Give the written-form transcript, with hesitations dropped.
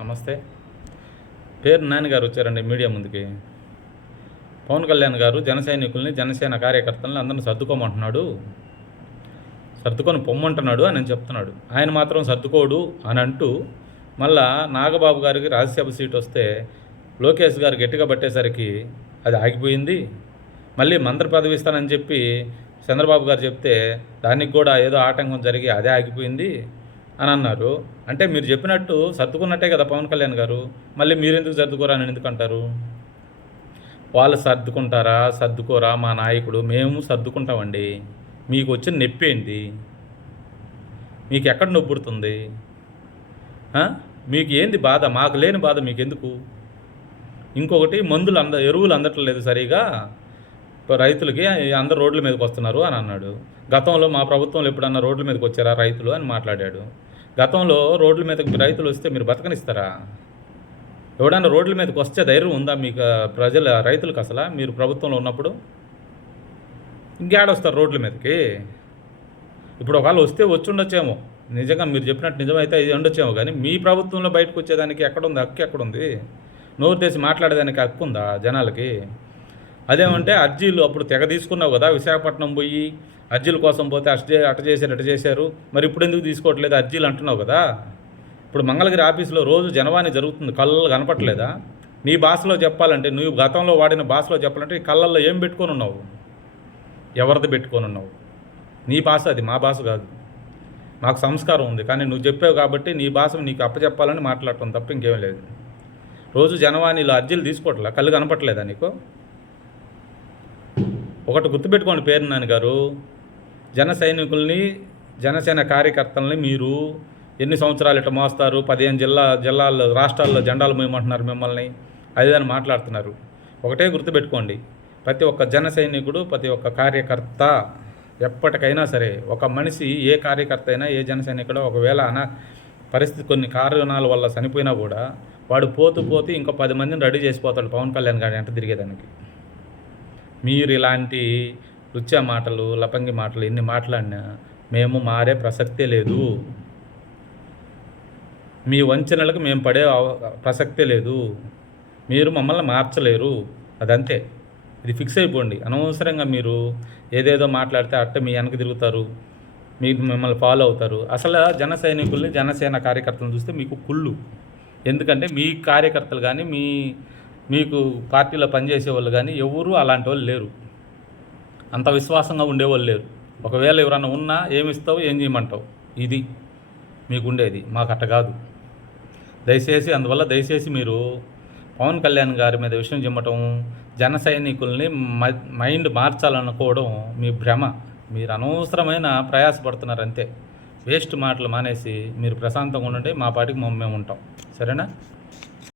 నమస్తే. పేరు నాన్నగారు వచ్చారండి మీడియా ముందుకి. పవన్ కళ్యాణ్ గారు జన సైనికుల్ని, జనసేన కార్యకర్తలని అందరిని సర్దుకోమంటున్నాడు, సర్దుకొని పొమ్మంటున్నాడు అని చెప్తున్నాడు. ఆయన మాత్రం సర్దుకోడు అని అంటూ మళ్ళా నాగబాబు గారికి రాజ్యసభ సీట్ వస్తే లోకేష్ గారు గట్టిగా పట్టేసరికి అది ఆగిపోయింది. మళ్ళీ మంత్రి పదవి ఇస్తానని చెప్పి చంద్రబాబు గారు చెప్తే దానికి కూడా ఏదో ఆటంకం జరిగి అదే ఆగిపోయింది అని అన్నారు. అంటే మీరు చెప్పినట్టు సర్దుకున్నట్టే కదా పవన్ కళ్యాణ్ గారు. మళ్ళీ మీరెందుకు సర్దుకోరా అని ఎందుకు అంటారు? వాళ్ళు సర్దుకుంటారా సర్దుకోరా మా నాయకుడు, మేము సర్దుకుంటామండి. మీకు వచ్చిన నొప్పి ఏంటి? మీకు ఎక్కడ నొప్పి పుడుతుంది? మీకు ఏంది బాధ? మాకు లేని బాధ మీకెందుకు? ఇంకొకటి మందులు ఎరువులు అందట్లేదు సరిగా రైతులకి, అందరు రోడ్ల మీదకి వస్తున్నారు అని అన్నాడు. గతంలో మా ప్రభుత్వంలో ఎప్పుడన్నా రోడ్ల మీదకి వచ్చారా రైతులు అని మాట్లాడాడు. గతంలో రోడ్ల మీదకి రైతులు వస్తే మీరు బతకనిస్తారా? ఎవడన్నా రోడ్ల మీదకి వస్తే ధైర్యం ఉందా మీకు? రైతులకు అసలు మీరు ప్రభుత్వంలో ఉన్నప్పుడు ఇంకేడొస్తారు రోడ్ల మీదకి? ఇప్పుడు ఒకవేళ వస్తే వచ్చి ఉండొచ్చేమో, నిజంగా మీరు చెప్పినట్టు నిజమైతే ఇది ఉండొచ్చేమో, కానీ మీ ప్రభుత్వంలో బయటకు వచ్చేదానికి ఎక్కడుంది హక్కు? ఎక్కడుంది? నోరు తెసి మాట్లాడేదానికి హక్కు ఉందా జనాలకి? అదేమంటే అర్జీలు అప్పుడు తెగ తీసుకున్నావు కదా, విశాఖపట్నం పోయి అర్జీల కోసం పోతే అట చేశారు, మరి ఇప్పుడు ఎందుకు తీసుకోవట్లేదు అర్జీలు అంటున్నావు కదా. ఇప్పుడు మంగళగిరి ఆఫీసులో రోజు జనవాణి జరుగుతుంది, కళ్ళల్లో కనపట్లేదా? నీ భాషలో చెప్పాలంటే, నువ్వు గతంలో వాడిన భాషలో చెప్పాలంటే ఈ కళ్ళల్లో ఏం పెట్టుకొని ఉన్నావు? ఎవరిది పెట్టుకొని ఉన్నావు? నీ భాష అది, మా భాష కాదు. మాకు సంస్కారం ఉంది, కానీ నువ్వు చెప్పావు కాబట్టి నీ భాష నీకు అప్పచెప్పాలని మాట్లాడటం తప్ప ఇంకేం లేదు. రోజు జనవాణిలో అర్జీలు తీసుకోవట్లే, కళ్ళు కనపట్లేదా నీకు? ఒకటి గుర్తుపెట్టుకోండి పేరు నాన్నగారు, జన సైనికుల్ని, జనసేన కార్యకర్తలని మీరు ఎన్ని సంవత్సరాలు ఇట్లా మోస్తారు? 15 జిల్లాల్లో రాష్ట్రాల్లో జెండాలు మోయమంటున్నారు మిమ్మల్ని, అదేదని మాట్లాడుతున్నారు. ఒకటే గుర్తుపెట్టుకోండి, ప్రతి ఒక్క జన సైనికుడు, ప్రతి ఒక్క కార్యకర్త ఎప్పటికైనా సరే, ఒక మనిషి ఏ కార్యకర్త అయినా, ఏ జన సైనికుడో ఒకవేళ పరిస్థితి కొన్ని కారణాల వల్ల చనిపోయినా కూడా వాడు పోతూ ఇంకో 10 మందిని రెడీ చేసిపోతాడు పవన్ కళ్యాణ్ గారి వెంట తిరిగేదానికి. మీరు ఇలాంటి రుచ్చా మాటలు, లపంగి మాటలు ఎన్ని మాట్లాడినా మేము మారే ప్రసక్తే లేదు. మీ వంచనలకు మేము పడే ప్రసక్తే లేదు. మీరు మమ్మల్ని మార్చలేరు, అదంతే. ఇది ఫిక్స్ అయిపోండి. అనవసరంగా మీరు ఏదేదో మాట్లాడితే అట్ట మీ వెనక తిరుగుతారు, మిమ్మల్ని ఫాలో అవుతారు. అసలు జన సైనికుల్ని, జనసేన కార్యకర్తలను చూస్తే మీకు కుళ్ళు. ఎందుకంటే మీ కార్యకర్తలు కానీ, మీకు పార్టీలో పనిచేసే వాళ్ళు కానీ ఎవరు అలాంటి వాళ్ళు లేరు, అంత విశ్వాసంగా ఉండేవాళ్ళు లేరు. ఒకవేళ ఎవరన్నా ఉన్నా ఏమిస్తావు, ఏం చేయమంటావు, ఇది మీకు ఉండేది. మాకు అట్ట కాదు. అందువల్ల దయచేసి మీరు పవన్ కళ్యాణ్ గారి మీద విషయం చెప్పటం, జన సైనికుల్ని మైండ్ మార్చాలనుకోవడం మీ భ్రమ. మీరు అనవసరమైన ప్రయాసపడుతున్నారు అంతే. వేస్ట్ మాటలు మానేసి మీరు ప్రశాంతంగా ఉండండి. మా పాటికి మేము ఉంటాం, సరేనా?